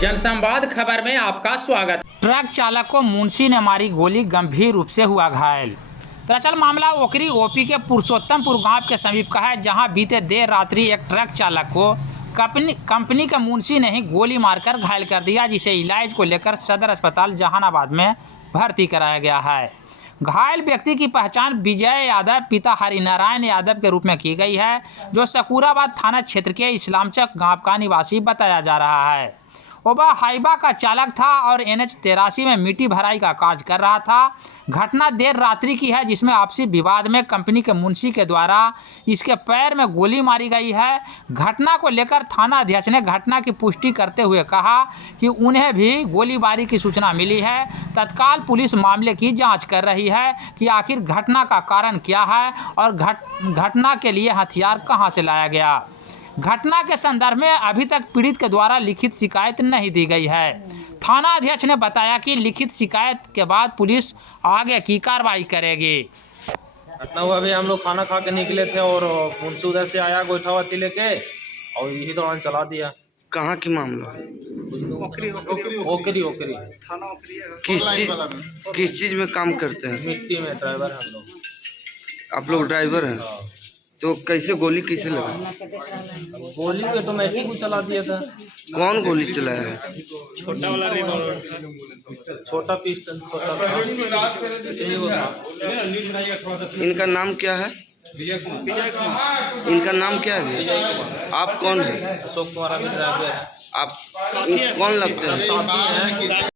जनसंवाद खबर में आपका स्वागत। ट्रक चालक को मुंशी ने मारी गोली, गंभीर रूप से हुआ घायल। दरअसल मामला ओकरी ओपी के पुरुषोत्तमपुर गांव के समीप का है, जहां बीते देर रात्रि एक ट्रक चालक को कंपनी के मुंशी ने ही गोली मारकर घायल कर दिया, जिसे इलाज को लेकर सदर अस्पताल जहानाबाद में भर्ती कराया गया है। घायल व्यक्ति की पहचान विजय यादव पिता हरिनारायण यादव के रूप में की गई है, जो सकूराबाद थाना क्षेत्र के इस्लामचक गांव का निवासी बताया जा रहा है। वह हाइबा का चालक था और NH 83 में मिट्टी भराई का कार्य कर रहा था। घटना देर रात्रि की है, जिसमें आपसी विवाद में कंपनी के मुंशी के द्वारा इसके पैर में गोली मारी गई है। घटना को लेकर थाना अध्यक्ष ने घटना की पुष्टि करते हुए कहा कि उन्हें भी गोलीबारी की सूचना मिली है। तत्काल पुलिस मामले की जांच कर रही है कि आखिर घटना का कारण क्या है और घटना के लिए हथियार कहां से लाया गया। घटना के संदर्भ में अभी तक पीड़ित के द्वारा लिखित शिकायत नहीं दी गई है। थाना अध्यक्ष ने बताया कि लिखित शिकायत के बाद पुलिस आगे की कार्रवाई करेगी। घटना हुआ, अभी हम लोग खाना खा के निकले थे और मुंशी उधर से आया गोइठावती लेके और यही दौरान चला दिया। कहाँ की मामला? ओकरी किस चीज में काम करते हैं? मिट्टी में ड्राइवर हम लोग। आप लोग ड्राइवर हैं? तो कैसे गोली कैसे लगा? गोली के तो मैं ही को चला दिया था। कौन गोली चलाया है? छोटा वाला छोटा पिस्टल इनका नाम क्या है? इनका नाम क्या है? आप कौन है? अशोक कुमार ड्राइवर। आप कौन लगते हैं?